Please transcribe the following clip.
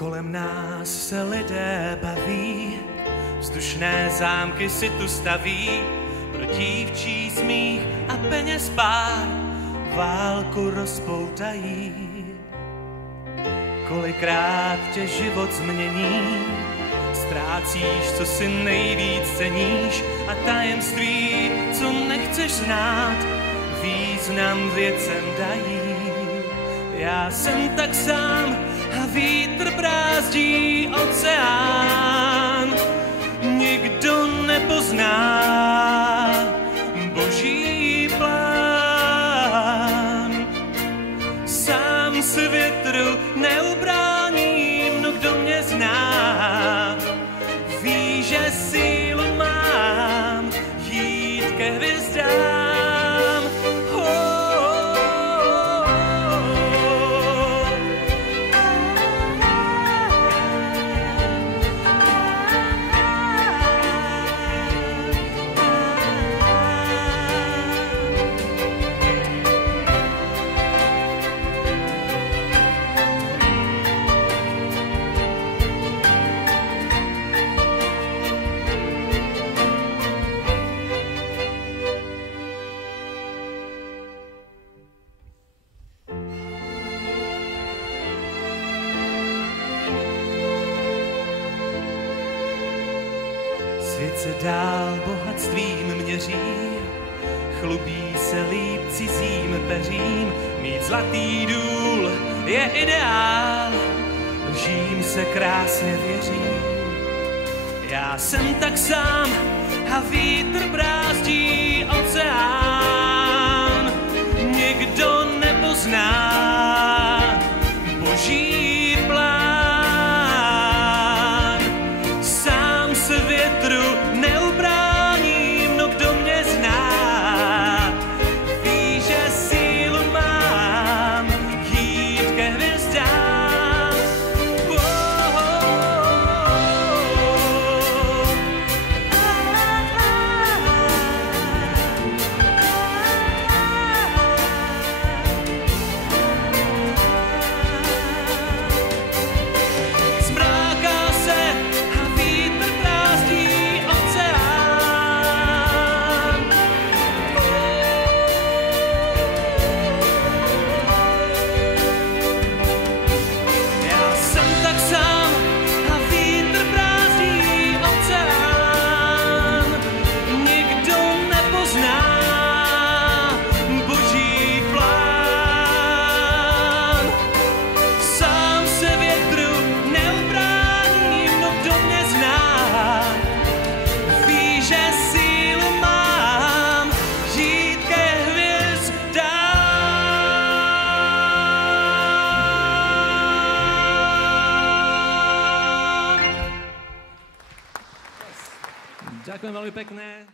Kolem nás se lidé baví, vzdušné zámky si tu staví, pro dívčí smích a peněz pár válku rozpoutají. Kolikrát tě život změní, ztrácíš, co si nejvíc ceníš, a tajemství, co nechceš znát, význam věcem dají. Já jsem tak sám a vítr brázdí oceán, nikdo nepozná Boží plán. Sám se větru neubráním, no kdo mě zná, ví, že sílu mám jít ke hvězdám. Svět se dál bohatstvím měří, chlubí se líp cizím peřím. Mít zlatý důl je ideál, lžím se krásně věří. Já jsem tak sám a vítr brázdí oceán, nikdo nepozná Boží plán. Sám se větru neubráním, no kdo mě zná, ví, že sílu mám jít ke hvězdám. Zmráká se a vítr brázdí oceán. Já jsem tak sám a vítr brázdí oceán, nikdo nepozná Boží plán. Sám se větru neubráním, no kdo mě zná, ví, že sílu mám jít ke hvězdám. Ďakujem veľmi pekne.